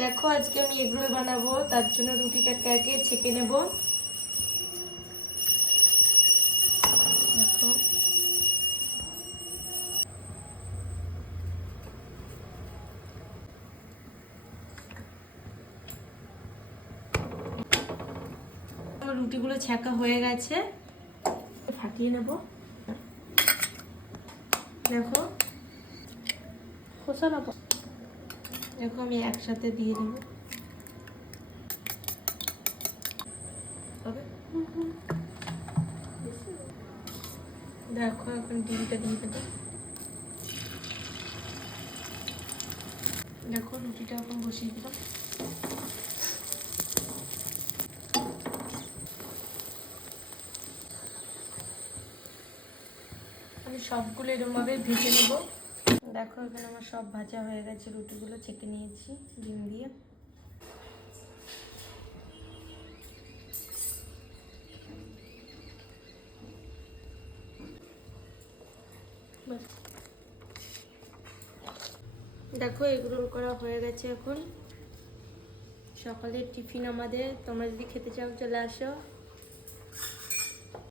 দেখো আজকে আমি এগরোল বানাবো, তার জন্য রুটিটাকে আগে ছেঁকে নেব। দেখো রুটিগুলো ছেঁকা হয়ে গেছে, ফাটিয়ে নেব। দেখো খোসা নেব, দেখো আমি একসাথে দিয়ে দেবো। দেখো এখন ডিমটা দিয়ে দেবো। দেখো রুটিটা এখন বসিয়ে দিলাম। আমি সবগুলো এরকমভাবে ভেজে নেব। দেখো এখানে আমার সব ভাজা হয়ে গেছে, রুটিগুলো ছেঁকে নিয়েছি ডিম দিয়ে। দেখো এগুলো করা হয়ে গেছে। এখন সকালের টিফিন আমাদের, তোমরা যদি খেতে চাও চলে আসো।